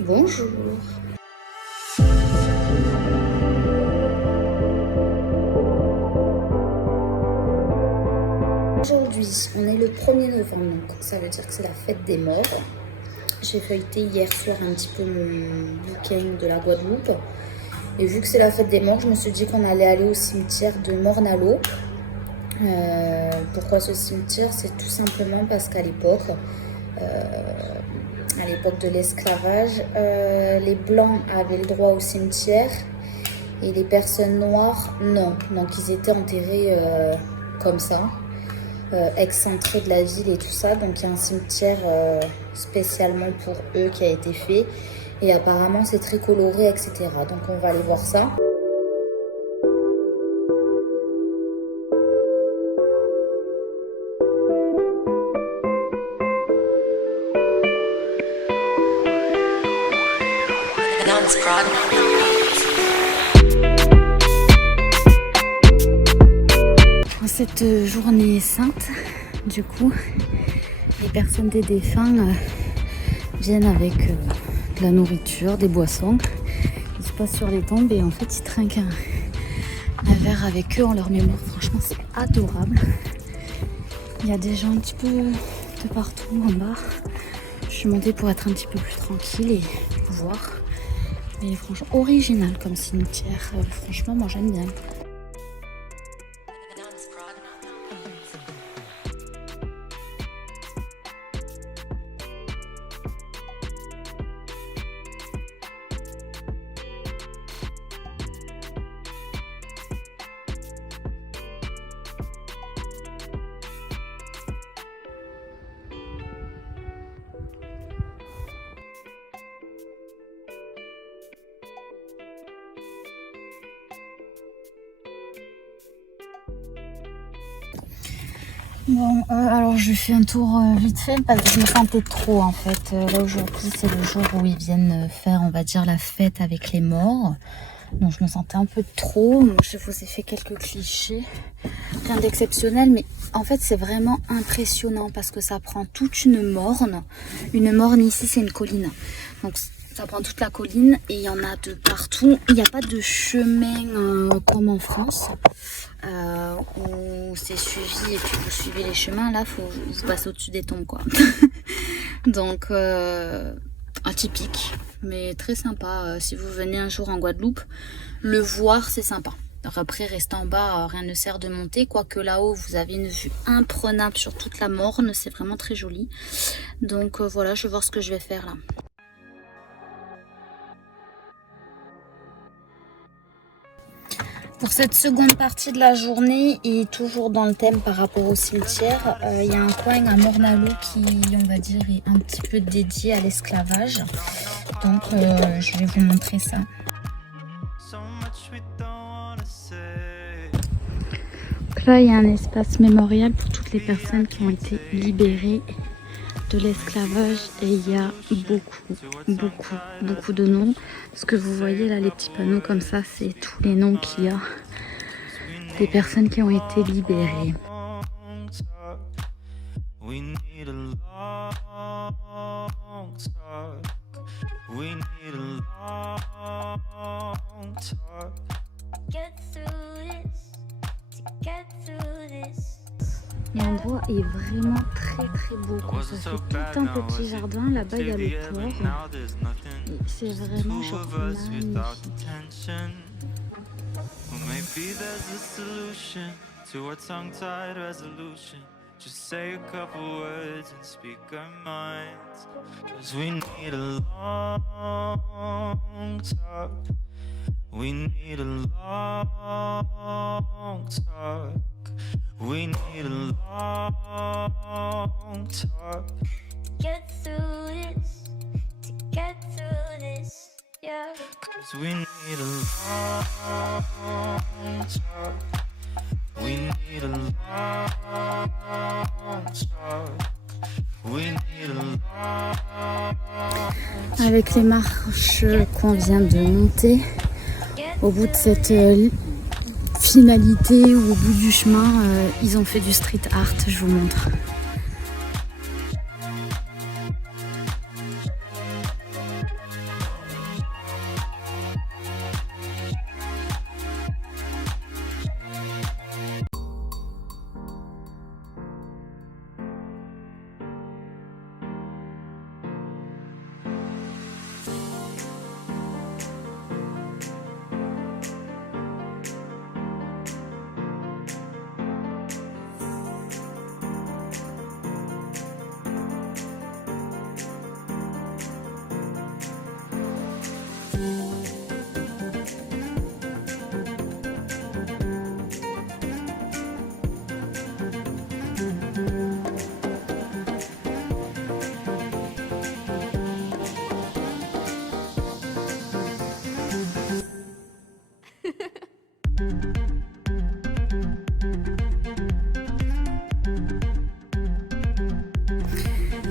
Bonjour. Aujourd'hui, on est le 1er novembre, donc ça veut dire que c'est la fête des morts. J'ai feuilleté hier soir un petit peu mon bouquin de la Guadeloupe. Et vu que c'est la fête des morts, je me suis dit qu'on allait aller au cimetière de Morne-à-l'Eau. Pourquoi ce cimetière? C'est tout simplement parce qu'à l'époque de l'esclavage, les blancs avaient le droit au cimetière et les personnes noires non. Donc ils étaient enterrés comme ça, excentrés de la ville et tout ça. Donc il y a un cimetière spécialement pour eux qui a été fait et apparemment c'est très coloré, etc. Donc on va aller voir ça. En cette journée sainte, du coup, les personnes des défunts viennent avec de la nourriture, des boissons. Ils se passent sur les tombes et en fait ils trinquent un verre avec eux en leur mémoire. Franchement, c'est adorable. Il y a des gens un petit peu de partout en bas. Je suis montée pour être un petit peu plus tranquille et voir. Mais franchement, original comme cimetière. Franchement, moi j'aime bien. Bon, alors je fais un tour vite fait parce que je me sentais trop en fait. Là aujourd'hui c'est le jour où ils viennent faire, on va dire, la fête avec les morts. Donc je me sentais un peu trop. Je vous ai fait quelques clichés, rien d'exceptionnel, mais en fait c'est vraiment impressionnant parce que ça prend toute une morne. Une morne ici c'est une colline. Donc ça prend toute la colline et il y en a de partout. Il n'y a pas de chemin comme en France. Où c'est suivi et puis vous suivez les chemins. Là, il faut passer au-dessus des tombes, quoi. Donc, atypique, mais très sympa. Si vous venez un jour en Guadeloupe, le voir, c'est sympa. Alors après, rester en bas, rien ne sert de monter. Quoique là-haut, vous avez une vue imprenable sur toute la morne. C'est vraiment très joli. Donc, voilà, je vais voir ce que je vais faire là. Pour cette seconde partie de la journée et toujours dans le thème par rapport au cimetière, il y a un coin à Morne-à-l'Eau qui, on va dire, est un petit peu dédié à l'esclavage. Donc je vais vous montrer ça. Donc là, il y a un espace mémorial pour toutes les personnes qui ont été libérées de l'esclavage et il y a beaucoup de noms. Ce que vous voyez là, les petits panneaux comme ça, c'est tous les noms qu'il y a des personnes qui ont été libérées. L'endroit est vraiment très beau. Ça fait tout un petit jardin. Là-bas, il y a le port. C'est vraiment genre magnifique. Just say a couple words and speak our minds. 'Cause we need a long talk. We need a long talk. We need a long talk. Get through this, to get through this, yeah. 'Cause we need a long talk. We need a long talk. We need a long. Avec les marches qu'on vient de monter, au bout de cette finalité ou au bout du chemin, ils ont fait du street art, je vous montre.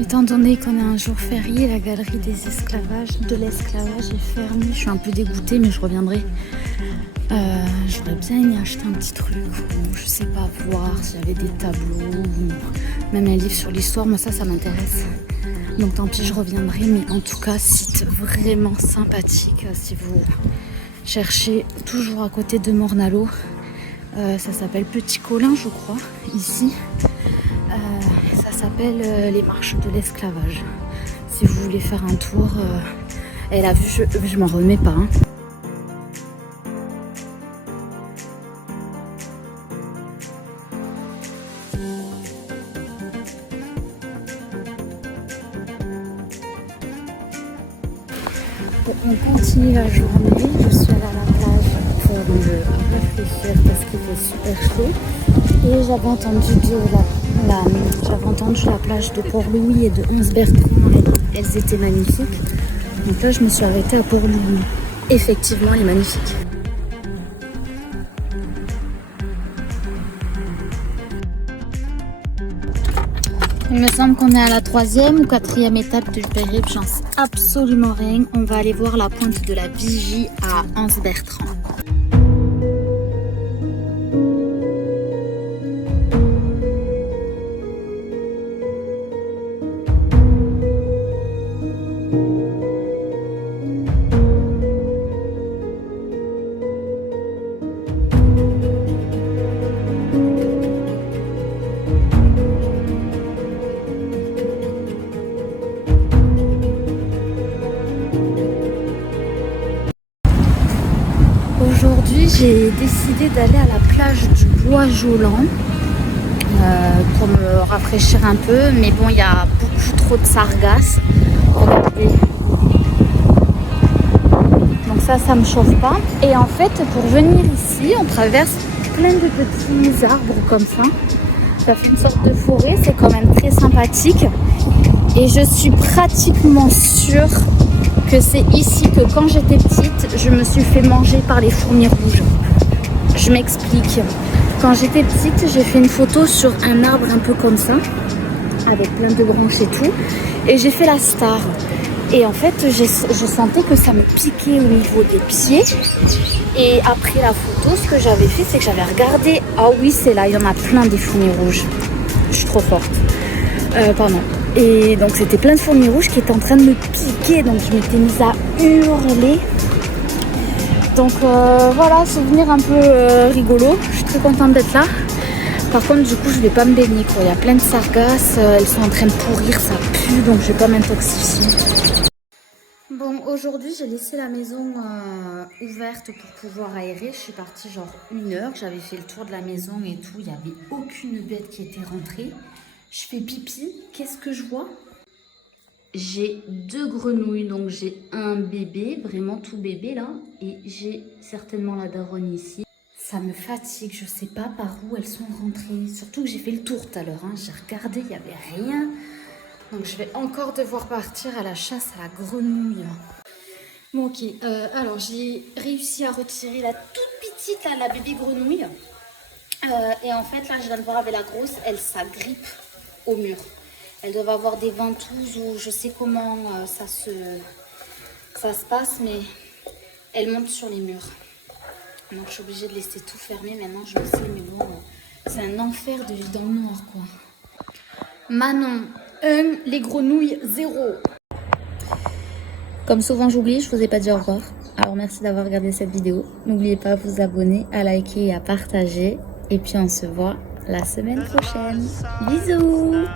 Étant donné qu'on est un jour férié, la galerie de l'esclavage est fermée. Je suis un peu dégoûtée, mais je reviendrai. J'aurais bien aimé acheter un petit truc, ou je sais pas, voir s'il y avait des tableaux, ou même un livre sur l'histoire. Moi, ça m'intéresse. Donc tant pis, je reviendrai. Mais en tout cas, site vraiment sympathique. Si vous cherchez, toujours à côté de Morne-à-l'Eau. Ça s'appelle Petit Colin, je crois, ici. Ça s'appelle les marches de l'esclavage. Si vous voulez faire un tour, et la vue, je m'en remets pas. Hein. Bon, on continue la journée. Je suis allée à la plage pour me réfléchir parce qu'il fait super chaud. Et j'avais entendu la plage de Port-Louis et de Anse-Bertrand. Elles étaient magnifiques. Donc là, je me suis arrêtée à Port-Louis. Effectivement, elle est magnifique. Il me semble qu'on est à la 3e ou 4e étape du périple, j'en sais absolument rien. On va aller voir la pointe de la Vigie à Anse-Bertrand. Aujourd'hui, j'ai décidé d'aller à la plage du Bois-Jolant pour me rafraîchir un peu. Mais bon, il y a beaucoup trop de sargasses. Regardez. Donc ça me chauffe pas. Et en fait, pour venir ici, on traverse plein de petits arbres comme ça. Ça fait une sorte de forêt. C'est quand même très sympathique. Et je suis pratiquement sûre que c'est ici que quand j'étais petite, je me suis fait manger par les fourmis rouges. Je m'explique. Quand j'étais petite, j'ai fait une photo sur un arbre un peu comme ça, avec plein de branches et tout, et j'ai fait la star. Et en fait, je sentais que ça me piquait au niveau des pieds. Et après la photo, ce que j'avais fait, c'est que j'avais regardé. Ah oui, c'est là, il y en a plein des fourmis rouges. Je suis trop forte. Pardon. Et donc c'était plein de fourmis rouges qui étaient en train de me piquer, donc je m'étais mise à hurler. Donc voilà, souvenir un peu rigolo. Je suis très contente d'être là. Par contre, du coup, je vais pas me baigner, quoi. Il y a plein de sargasses, elles sont en train de pourrir, ça pue, donc je vais pas m'intoxifier. Bon, aujourd'hui, j'ai laissé la maison ouverte pour pouvoir aérer. Je suis partie genre 1 heure, j'avais fait le tour de la maison et tout. Il n'y avait aucune bête qui était rentrée. Je fais pipi, qu'est-ce que je vois? J'ai 2 grenouilles, donc j'ai un bébé, vraiment tout bébé là, et j'ai certainement la daronne ici. Ça me fatigue, je sais pas par où elles sont rentrées, surtout que j'ai fait le tour tout à l'heure, hein. J'ai regardé, il n'y avait rien. Donc je vais encore devoir partir à la chasse à la grenouille. Bon ok, alors j'ai réussi à retirer la toute petite, là, la bébé grenouille. Et en fait là je viens de voir avec la grosse, elle s'agrippe au mur. Elles doivent avoir des ventouses ou je sais comment ça se passe, mais elles montent sur les murs. Donc je suis obligée de laisser tout fermé maintenant, je le sais, mais bon, c'est un enfer de vivre dans le noir quoi. Manon 1, les grenouilles 0. Comme souvent j'oublie, je vous ai pas dit au revoir. Alors merci d'avoir regardé cette vidéo. N'oubliez pas de vous abonner, à liker et à partager. Et puis on se voit la semaine prochaine. Bisous.